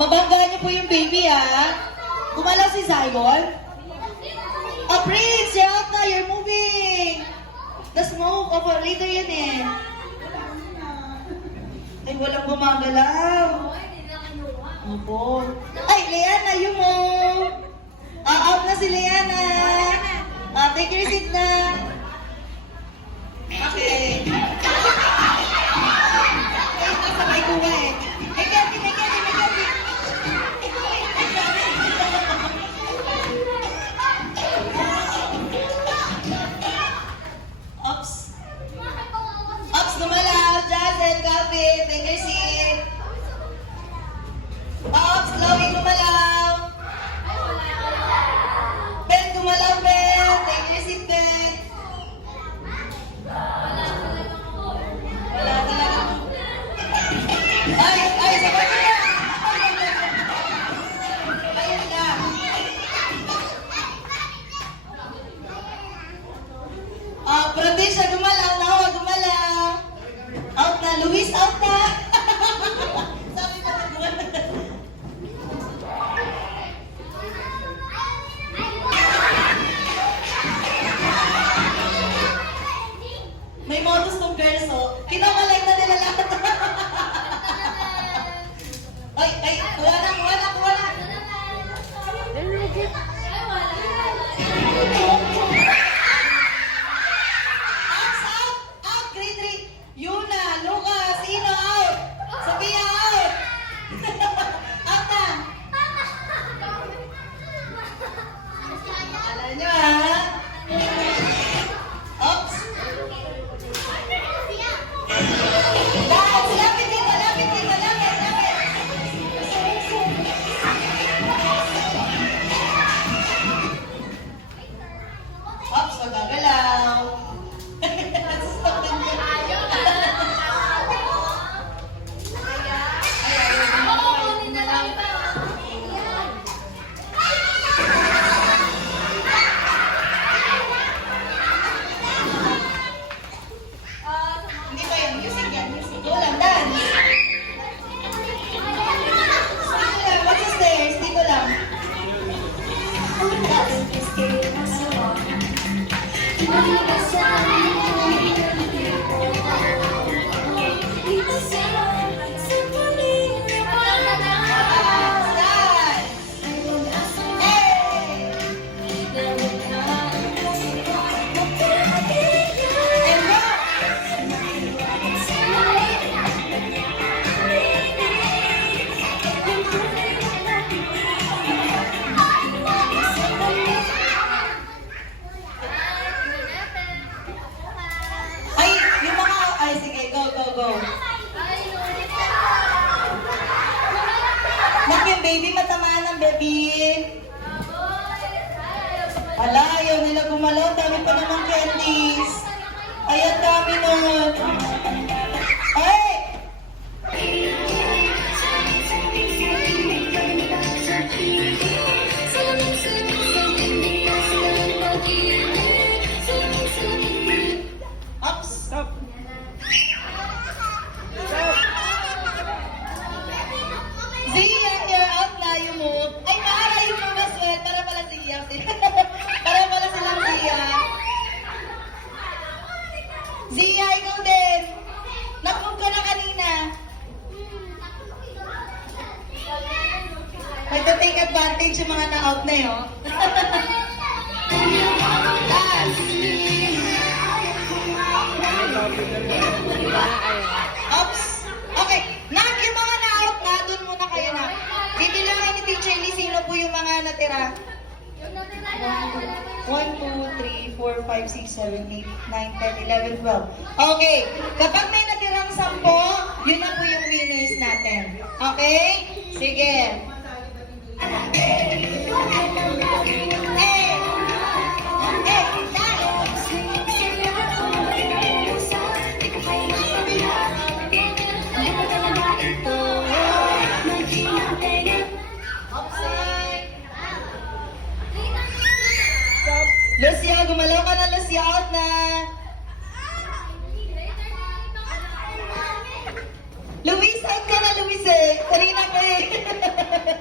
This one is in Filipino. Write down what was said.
Mabanggaan niyo po yung baby, ha? Gumalaw si Zion. Oh, Prince, you're out na. You're moving. The smoke of a leader yan, eh. Ay, walang gumagalaw. Opo. Ay, Leana, you move. Out na si Leana. Take your seat na. Okay. Ay, nasabay ko ba eh. May candy, may candy, may candy. Ops. Ops, gumalaw. Jazen, Calvin, take your seat. Ops, Chloe, gumalaw. Ben, gumalaw, Ben. Take your seat, Ben. Wala talaga. Ay, sabay ko na. Ayun na. Prodisha, gumalaw na. Gumalaw. Out na. Luis, out na. Sabi ko na gumalaw. May modus tong girls, oh. Kinakalay na nila lahat. Ay, kuha na. Out, grade 3. Yuna, Lucas, Ino, out. Sophia, out. Out na. Alam nyo, ha? Oops. Lapit dito. Oops, magagalaw. Hindi pa yan. Music yan. Go lang, dance. What's the stairs? Dito lang. Ay, sige, go. Nak yung baby, matamaan ng baby. Ala, ayaw nila gumalaw. Dami pa namang candies. Ay, ang dami nun. Ay! Ups. Stop. Zia, you're out na. You move. Ay, Mara, you move as well. Para pala Zia. Para pala silang Zia. Zia, ikaw din. Nag-move ka na kanina. Magta-take advantage yung mga na-out na yun. Last. Oops. Okay. Nak, yung mga na-out na, dun muna kayo na. Titilangin ni Teacher Lee, sino po yung mga natira? 1, 2, 3, 4, 5, 6, 7, 8, 9, 10, 11, 12. Okay. Kapag may natirang 10, yun na po yung winners natin. Okay? Sige. Lucia, gumalaw ka na, Lucia, out na. Luis, out ka na, Luis. Miss eh. Kanina pa eh.